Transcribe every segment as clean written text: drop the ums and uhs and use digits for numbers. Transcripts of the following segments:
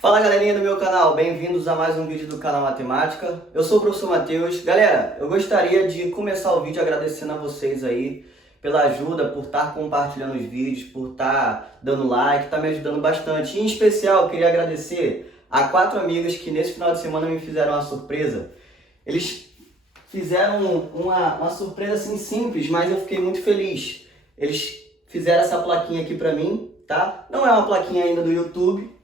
Fala galerinha do meu canal, bem-vindos a mais um vídeo do canal Matemática. Eu sou o professor Matheus. Galera, eu gostaria de começar o vídeo agradecendo a vocês aí pela ajuda, por estar compartilhando os vídeos, por estar dando like, tá me ajudando bastante. Em especial, eu queria agradecer a 4 amigas que nesse final de semana me fizeram uma surpresa. Eles fizeram uma surpresa assim simples, mas eu fiquei muito feliz. Eles fizeram essa plaquinha aqui pra mim, tá? Não é uma plaquinha ainda do YouTube,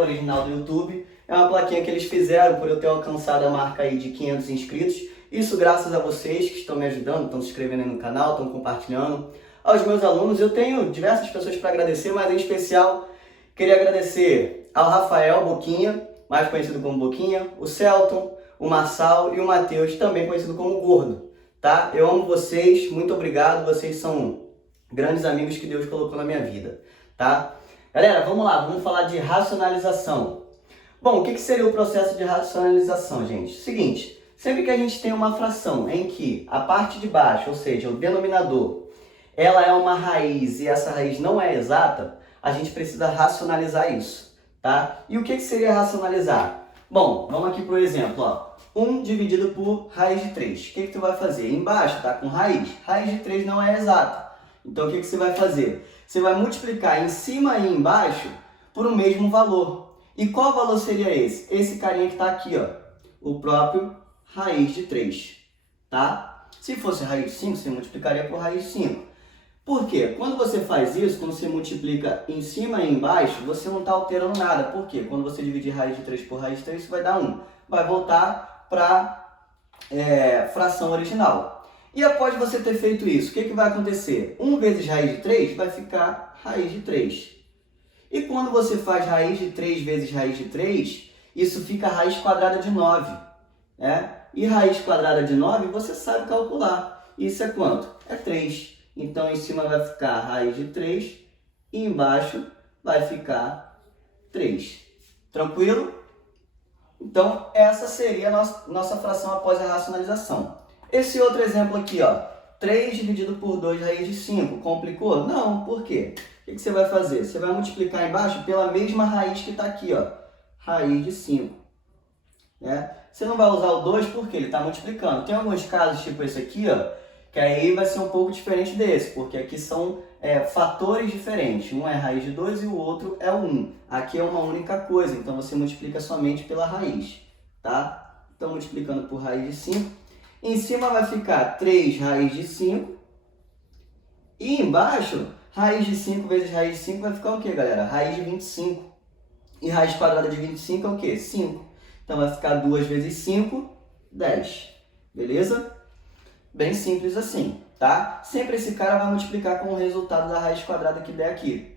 original do YouTube. É uma plaquinha que eles fizeram por eu ter alcançado a marca aí de 500 inscritos. Isso graças a vocês que estão me ajudando, estão se inscrevendo aí no canal, estão compartilhando. Aos meus alunos, eu tenho diversas pessoas para agradecer, mas em especial queria agradecer ao Rafael Boquinha, mais conhecido como Boquinha, o Celton, o Marçal e o Matheus, também conhecido como Gordo, tá? Eu amo vocês, muito obrigado, vocês são grandes amigos que Deus colocou na minha vida, tá? Galera, vamos lá, vamos falar de racionalização. Bom, o que seria o processo de racionalização, gente? Seguinte, sempre que a gente tem uma fração em que a parte de baixo, ou seja, o denominador, ela é uma raiz e essa raiz não é exata, a gente precisa racionalizar isso, tá? E o que seria racionalizar? Bom, vamos aqui para o exemplo, ó. 1 dividido por raiz de 3. O que tu vai fazer? Embaixo tá com raiz. Raiz de 3 não é exata. Então, o que você vai fazer? Você vai multiplicar em cima e embaixo por um mesmo valor. E qual valor seria esse? Esse carinha que está aqui, ó, o próprio raiz de 3, tá? Se fosse raiz de 5, você multiplicaria por raiz de 5. Por quê? Quando você faz isso, quando você multiplica em cima e embaixo, você não está alterando nada. Por quê? Quando você dividir raiz de 3 por raiz de 3, isso vai dar 1. Vai voltar para fração original. E após você ter feito isso, o que vai acontecer? 1 vezes raiz de 3 vai ficar raiz de 3. E quando você faz raiz de 3 vezes raiz de 3, isso fica raiz quadrada de 9. E raiz quadrada de 9 você sabe calcular. Isso é quanto? É 3. Então, em cima vai ficar raiz de 3 e embaixo vai ficar 3. Tranquilo? Então, essa seria a nossa fração após a racionalização. Esse outro exemplo aqui, ó, 3 dividido por 2 raiz de 5, complicou? Não, por quê? O que você vai fazer? Você vai multiplicar embaixo pela mesma raiz que está aqui, ó, raiz de 5. Você não vai usar o 2 porque ele está multiplicando. Tem alguns casos, tipo esse aqui, ó, que aí vai ser um pouco diferente desse, porque aqui são fatores diferentes. Um é raiz de 2 e o outro é o 1. Aqui é uma única coisa, então você multiplica somente pela raiz, tá? Então, multiplicando por raiz de 5. Em cima vai ficar 3 raiz de 5. E embaixo, raiz de 5 vezes raiz de 5 vai ficar o quê, galera? Raiz de 25. E raiz quadrada de 25 é o quê? 5. Então, vai ficar 2 vezes 5, 10. Beleza? Bem simples assim, tá? Sempre esse cara vai multiplicar com o resultado da raiz quadrada que der aqui.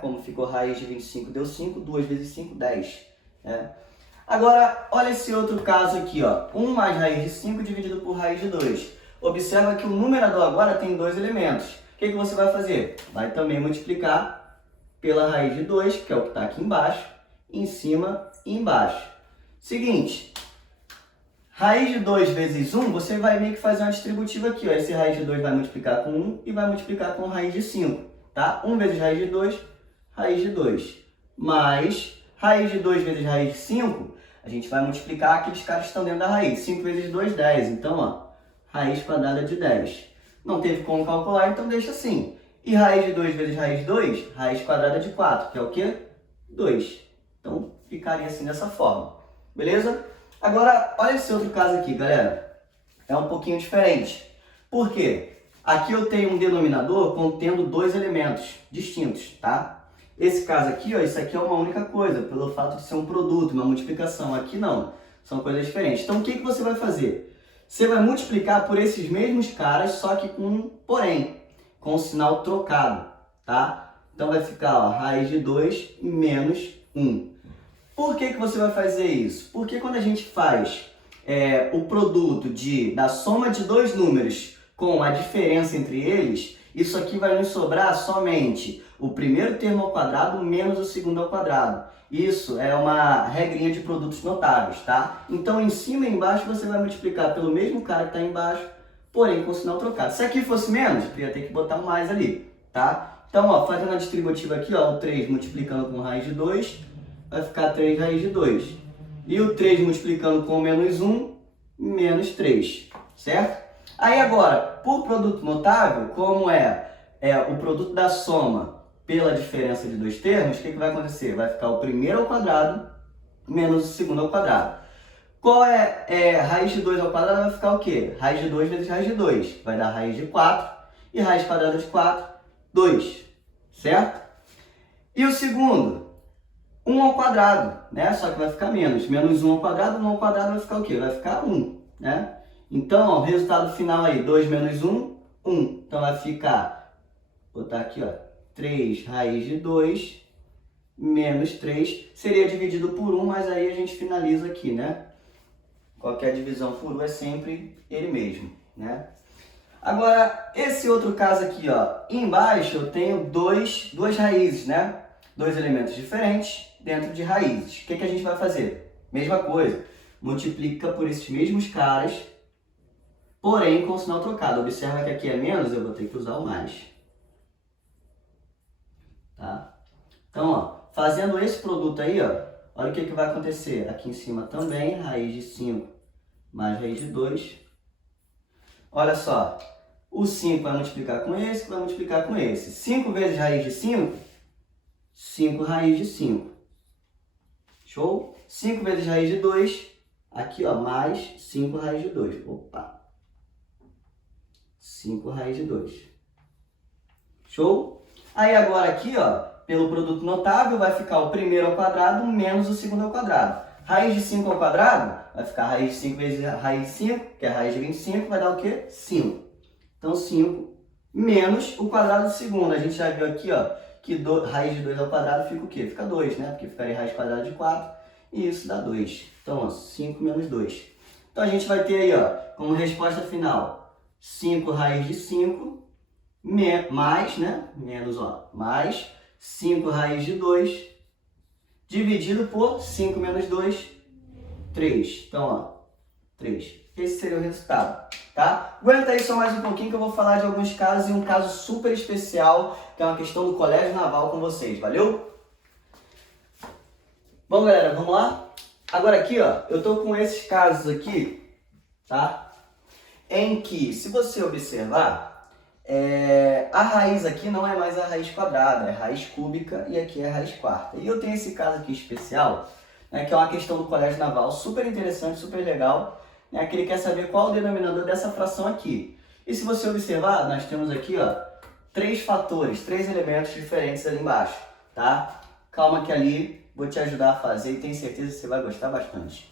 Como ficou raiz de 25 deu 5, 2 vezes 5, 10. Agora, olha esse outro caso aqui, ó. 1 mais raiz de 5 dividido por raiz de 2. Observa que o numerador agora tem 2 elementos. O que você vai fazer? Vai também multiplicar pela raiz de 2, que é o que está aqui embaixo, em cima e embaixo. Seguinte, raiz de 2 vezes 1, você vai meio que fazer uma distributiva aqui, ó. Esse raiz de 2 vai multiplicar com 1 e vai multiplicar com raiz de 5, tá? 1 vezes raiz de 2, raiz de 2. Mais raiz de 2 vezes raiz de 5, a gente vai multiplicar aqueles caras que estão dentro da raiz. 5 vezes 2, 10. Então, ó, raiz quadrada de 10. Não teve como calcular, então deixa assim. E raiz de 2 vezes raiz de 2, raiz quadrada de 4, que é o quê? 2. Então, ficaria assim dessa forma. Beleza? Agora, olha esse outro caso aqui, galera. É um pouquinho diferente. Por quê? Aqui eu tenho um denominador contendo 2 elementos distintos, tá? Esse caso aqui, ó, isso aqui é uma única coisa, pelo fato de ser um produto, uma multiplicação. Aqui não, são coisas diferentes. Então, o que você vai fazer? Você vai multiplicar por esses mesmos caras, só que com um porém, com o sinal trocado, tá? Então, vai ficar, ó, raiz de 2 menos 1. Por que você vai fazer isso? Porque quando a gente faz o produto da soma de 2 números com a diferença entre eles, isso aqui vai nos sobrar somente o primeiro termo ao quadrado menos o segundo ao quadrado. Isso é uma regrinha de produtos notáveis, tá? Então, em cima e embaixo, você vai multiplicar pelo mesmo cara que está embaixo, porém com sinal trocado. Se aqui fosse menos, eu ia ter que botar um mais ali, tá? Então, ó, fazendo a distributiva aqui, ó, o 3 multiplicando com raiz de 2, vai ficar 3 raiz de 2. E o 3 multiplicando com menos 1, menos 3, certo? Aí agora, por produto notável, como é o produto da soma pela diferença de dois termos, o que vai acontecer? Vai ficar o primeiro ao quadrado menos o segundo ao quadrado. Qual raiz de 2 ao quadrado? Vai ficar o quê? Raiz de 2 vezes raiz de 2. Vai dar raiz de 4. E raiz quadrada de 4, 2. Certo? E o segundo? 1 ao quadrado, né? Só que vai ficar menos. Menos 1 ao quadrado, 1 ao quadrado vai ficar o quê? Vai ficar 1, né? Então, ó, o resultado final aí, 2 menos 1, 1. Então vai ficar, vou botar aqui, ó, 3 raiz de 2 menos 3. Seria dividido por 1, mas aí a gente finaliza aqui, né? Qualquer divisão por 1 é sempre ele mesmo, né? Agora, esse outro caso aqui, ó, embaixo eu tenho duas raízes, né? Dois elementos diferentes dentro de raízes. O que a gente vai fazer? Mesma coisa, multiplica por esses mesmos caras, porém com o sinal trocado. Observa que aqui é menos, eu vou ter que usar o mais. Tá? Então, ó, fazendo esse produto aí, ó, olha o que vai acontecer. Aqui em cima também, raiz de 5 mais raiz de 2. Olha só, o 5 vai multiplicar com esse, vai multiplicar com esse. 5 vezes raiz de 5, 5 raiz de 5. Show? 5 vezes raiz de 2, aqui ó, mais 5 raiz de 2. Opa! 5 raiz de 2. Show? Aí agora aqui, ó, pelo produto notável, vai ficar o primeiro ao quadrado menos o segundo ao quadrado. Raiz de 5 ao quadrado vai ficar raiz de 5 vezes raiz de 5, que é raiz de 25, vai dar o quê? 5. Então 5 menos o quadrado do segundo. A gente já viu aqui, ó, que raiz de 2 ao quadrado fica o quê? Fica 2, né? Porque ficaria raiz quadrada de 4 e isso dá 2. Então, ó, 5 menos 2. Então a gente vai ter aí, ó, como resposta final, 5 raiz de 5 mais, né? Menos, ó, mais 5 raiz de 2 dividido por 5 menos 2, 3. Então, ó, 3. Esse seria o resultado, tá? Aguenta aí só mais um pouquinho que eu vou falar de alguns casos e um caso super especial, que é uma questão do Colégio Naval com vocês, valeu? Bom, galera, vamos lá? Agora aqui, ó, eu tô com esses casos aqui, tá? Em que, se você observar, a raiz aqui não é mais a raiz quadrada, é raiz cúbica e aqui é a raiz quarta. E eu tenho esse caso aqui especial, né, que é uma questão do Colégio Naval, super interessante, super legal, né, que ele quer saber qual o denominador dessa fração aqui. E se você observar, nós temos aqui, ó, 3 fatores, 3 elementos diferentes ali embaixo, tá? Calma que ali vou te ajudar a fazer e tenho certeza que você vai gostar bastante.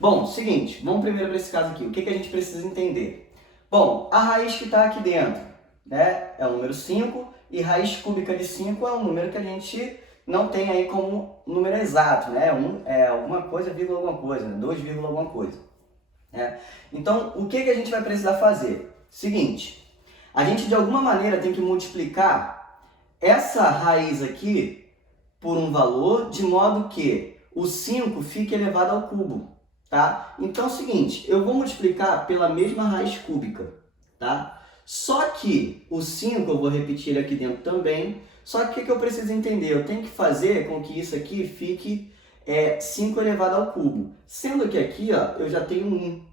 Bom, seguinte, vamos primeiro para esse caso aqui. O que a gente precisa entender? Bom, a raiz que está aqui dentro, né, é o número 5 e raiz cúbica de 5 é um número que a gente não tem aí como número exato, né? É alguma coisa, vírgula alguma coisa, né? 2, vírgula alguma coisa. Né? Então, o que a gente vai precisar fazer? Seguinte, a gente de alguma maneira tem que multiplicar essa raiz aqui por um valor de modo que o 5 fique elevado ao cubo, tá? Então é o seguinte, eu vou multiplicar pela mesma raiz cúbica, tá? Só que o 5, eu vou repetir ele aqui dentro também, só que o que eu preciso entender? Eu tenho que fazer com que isso aqui fique 5 elevado ao cubo, sendo que aqui ó, eu já tenho 1.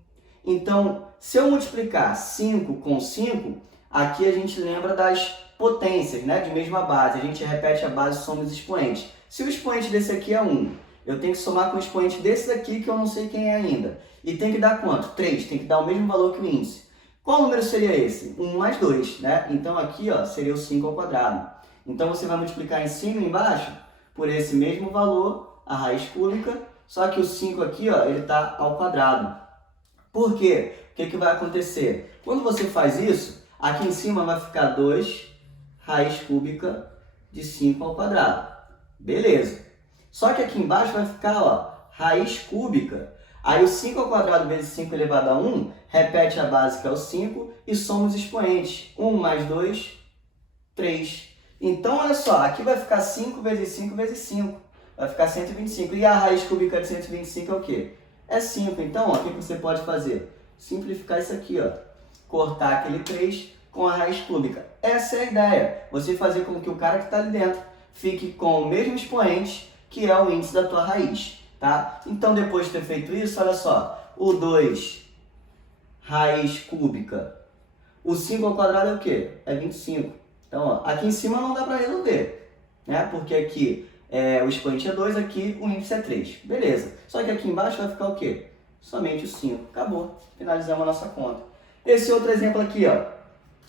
Então, se eu multiplicar 5 com 5, aqui a gente lembra das potências, né, de mesma base, a gente repete a base, soma os expoentes. Se o expoente desse aqui é 1, eu tenho que somar com o expoente desse daqui que eu não sei quem é ainda. E tem que dar quanto? 3, tem que dar o mesmo valor que o índice. Qual número seria esse? 1 mais 2, né? Então aqui ó, seria o 5 ao quadrado. Então você vai multiplicar em cima e embaixo por esse mesmo valor, a raiz cúbica, só que o 5 aqui ó, ele está ao quadrado. Por quê? O que vai acontecer? Quando você faz isso, aqui em cima vai ficar 2 raiz cúbica de 5 ao quadrado. Beleza. Só que aqui embaixo vai ficar ó, raiz cúbica. Aí o 5 ao quadrado vezes 5 elevado a 1, repete a base que é o 5 e soma os expoentes. 1 mais 2, 3. Então, olha só, aqui vai ficar 5 vezes 5 vezes 5. Vai ficar 125. E a raiz cúbica de 125 é o quê? É 5. Então, ó, o que você pode fazer? Simplificar isso aqui, ó. Cortar aquele 3 com a raiz cúbica. Essa é a ideia. Você fazer com que o cara que está ali dentro fique com o mesmo expoente, que é o índice da tua raiz, tá? Então, depois de ter feito isso, olha só, o 2 raiz cúbica, o 5 ao quadrado é o quê? É 25. Então, ó, aqui em cima não dá para resolver, né? Porque aqui o expoente é 2, aqui o índice é 3. Beleza. Só que aqui embaixo vai ficar o quê? Somente o 5. Acabou. Finalizamos a nossa conta. Esse outro exemplo aqui, ó,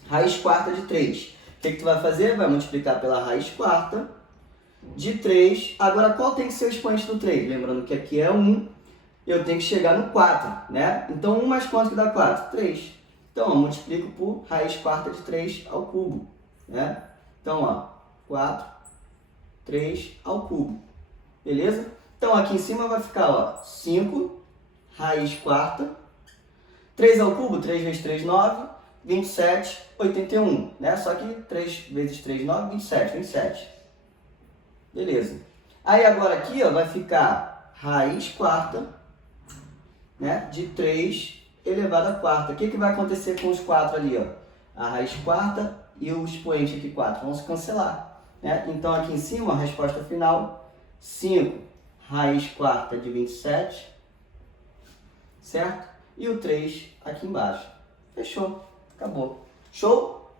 raiz quarta de 3. O que tu vai fazer? Vai multiplicar pela raiz quarta de 3. Agora, qual tem que ser o expoente do 3? Lembrando que aqui é 1, eu tenho que chegar no 4, né? Então, 1 mais quanto que dá 4? 3. Então, eu multiplico por raiz quarta de 3 ao cubo, né? Então, ó, 4, 3 ao cubo, beleza? Então, aqui em cima vai ficar, ó, 5, raiz quarta, 3 ao cubo, 3 vezes 3, 9, 27, 81, né? Só que 3 vezes 3, 9, 27, 27. Beleza. Aí, agora aqui, ó, vai ficar raiz quarta, né, de 3 elevado a quarta. O que vai acontecer com os 4 ali, ó? A raiz quarta e o expoente aqui 4 vão se cancelar, né? Então, aqui em cima, a resposta final, 5 raiz quarta de 27, certo? E o 3 aqui embaixo. Fechou. Acabou. Show?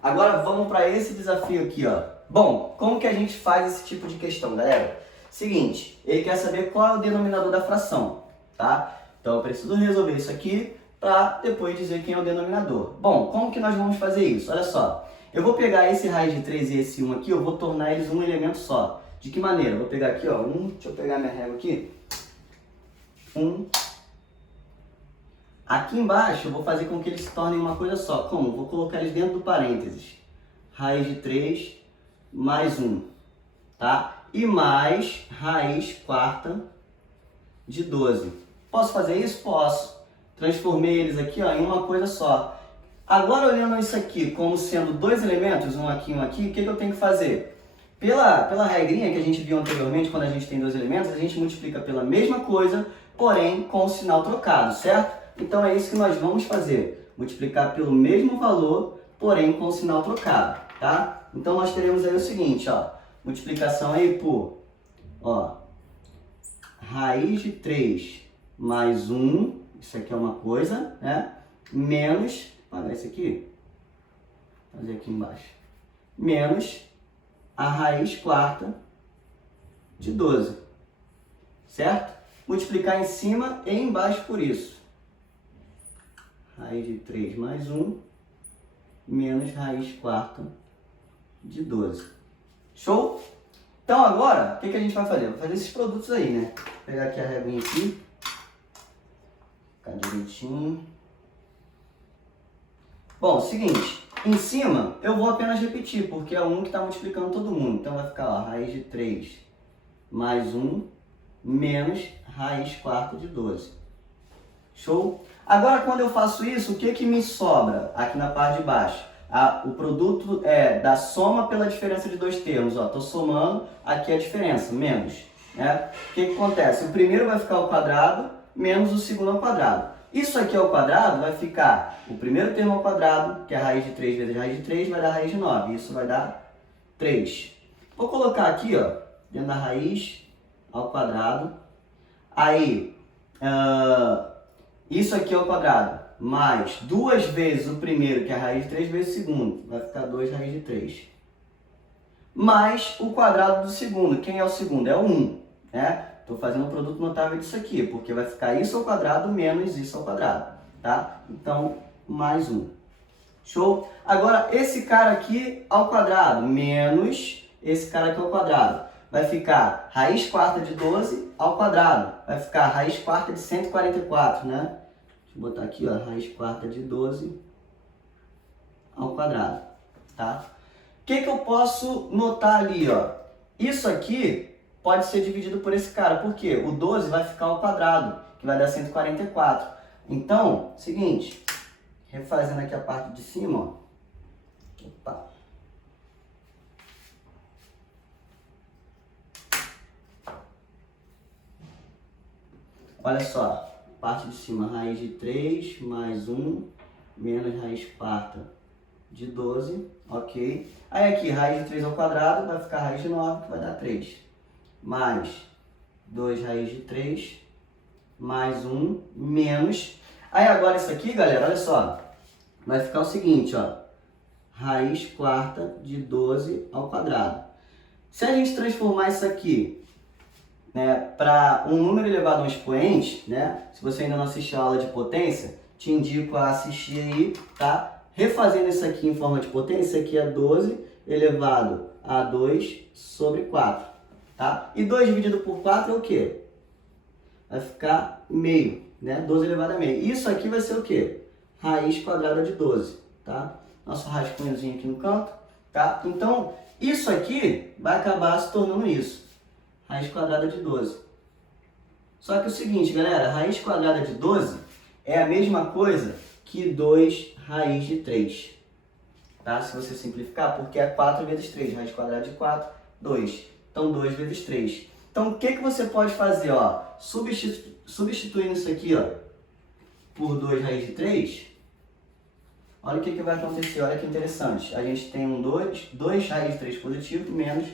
Agora, vamos para esse desafio aqui, ó. Bom, como que a gente faz esse tipo de questão, galera? Seguinte, ele quer saber qual é o denominador da fração, tá? Então, eu preciso resolver isso aqui para depois dizer quem é o denominador. Bom, como que nós vamos fazer isso? Olha só, eu vou pegar esse raiz de 3 e esse 1 aqui, eu vou tornar eles um elemento só. De que maneira? Eu vou pegar aqui, ó, deixa eu pegar minha régua aqui. 1. Aqui embaixo eu vou fazer com que eles se tornem uma coisa só. Como? Vou colocar eles dentro do parênteses. Raiz de 3 mais 1, tá? E mais raiz quarta de 12. Posso fazer isso? Posso. Transformei eles aqui, ó, em uma coisa só. Agora, olhando isso aqui como sendo dois elementos, um aqui e um aqui, o que eu tenho que fazer? Pela regrinha que a gente viu anteriormente, quando a gente tem dois elementos, a gente multiplica pela mesma coisa, porém com o sinal trocado, certo? Então é isso que nós vamos fazer. Multiplicar pelo mesmo valor, porém com o sinal trocado, tá? Então nós teremos aí o seguinte, ó. Multiplicação aí por, ó, raiz de 3 mais 1, isso aqui é uma coisa, né? Menos, olha esse aqui, vou fazer aqui embaixo, menos a raiz quarta de 12, certo? Multiplicar em cima e embaixo por isso. Raiz de 3 mais 1, menos raiz quarta de 12. Show? Então agora, o que a gente vai fazer? Vou fazer esses produtos aí, né? Vou pegar aqui a reguinha aqui. Ficar direitinho. Bom, seguinte. Em cima, eu vou apenas repetir, porque é um que está multiplicando todo mundo. Então vai ficar, ó, raiz de 3 mais 1 menos raiz quarta de 12. Show? Agora, quando eu faço isso, o que me sobra aqui na parte de baixo? O produto é da soma pela diferença de dois termos. Estou somando, aqui a diferença, menos. Né? O que acontece? O primeiro vai ficar ao quadrado, menos o segundo ao quadrado. Isso aqui ao quadrado vai ficar o primeiro termo ao quadrado, que é a raiz de 3 vezes raiz de 3, vai dar raiz de 9. Isso vai dar 3. Vou colocar aqui, ó, dentro da raiz ao quadrado. Aí, isso aqui ao quadrado, mais 2 vezes o primeiro, que é a raiz de 3, vezes o segundo. Vai ficar 2 raiz de 3. Mais o quadrado do segundo. Quem é o segundo? É o 1. Né? Estou fazendo um produto notável disso aqui, porque vai ficar isso ao quadrado menos isso ao quadrado. Tá? Então, mais 1. Show? Agora, esse cara aqui ao quadrado menos esse cara aqui ao quadrado. Vai ficar raiz quarta de 12 ao quadrado. Vai ficar raiz quarta de 144, né? Deixa eu botar aqui, ó, raiz quarta de 12 ao quadrado, tá? O que eu posso notar ali, ó? Isso aqui pode ser dividido por esse cara. Por quê? O 12 vai ficar ao quadrado, que vai dar 144. Então, seguinte, refazendo aqui a parte de cima, ó. Opa. Olha só, parte de cima, raiz de 3 mais 1 menos raiz quarta de 12, ok? Aí aqui, raiz de 3 ao quadrado vai ficar raiz de 9, que vai dar 3. mais 2 raiz de 3, mais 1, menos... Aí agora isso aqui, galera, olha só, vai ficar o seguinte, ó, raiz quarta de 12 ao quadrado. Se a gente transformar isso aqui, né, para um número elevado a um expoente, né, se você ainda não assistiu a aula de potência, te indico a assistir aí, tá? Refazendo isso aqui em forma de potência, isso aqui é 12 elevado a 2 sobre 4, tá? E 2 dividido por 4 é o quê? Vai ficar meio, né? 12 elevado a meio. Isso aqui vai ser o quê? Raiz quadrada de 12, tá? Nosso rascunhozinho aqui no canto, tá? Então, isso aqui vai acabar se tornando isso. Raiz quadrada de 12. Só que é o seguinte, galera, raiz quadrada de 12 é a mesma coisa que 2 raiz de 3. Tá? Se você simplificar, porque é 4 vezes 3. Raiz quadrada de 4, 2. Então, 2 vezes 3. Então, o que você pode fazer? Ó? Substituindo isso aqui, ó, por 2 raiz de 3, olha o que vai acontecer. Olha que interessante. A gente tem um 2 raiz de 3 positivo, menos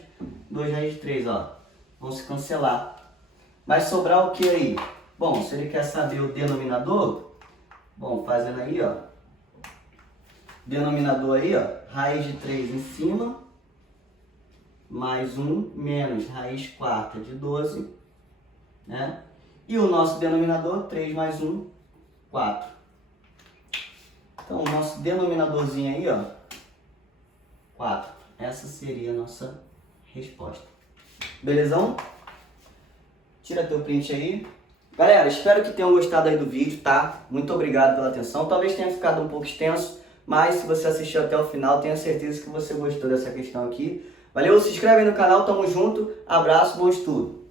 2 raiz de 3, ó. Vão se cancelar. Vai sobrar o que aí? Bom, se ele quer saber o denominador, bom, fazendo aí, ó. Denominador aí, ó, raiz de 3 em cima, mais 1, menos raiz quarta de 12, né? E o nosso denominador, 3 mais 1, 4. Então, o nosso denominadorzinho aí, ó, 4. Essa seria a nossa resposta. Belezão? Tira teu print aí. Galera, espero que tenham gostado aí do vídeo, tá? Muito obrigado pela atenção. Talvez tenha ficado um pouco extenso, mas se você assistiu até o final, tenho certeza que você gostou dessa questão aqui. Valeu, se inscreve aí no canal, tamo junto, abraço, bom estudo!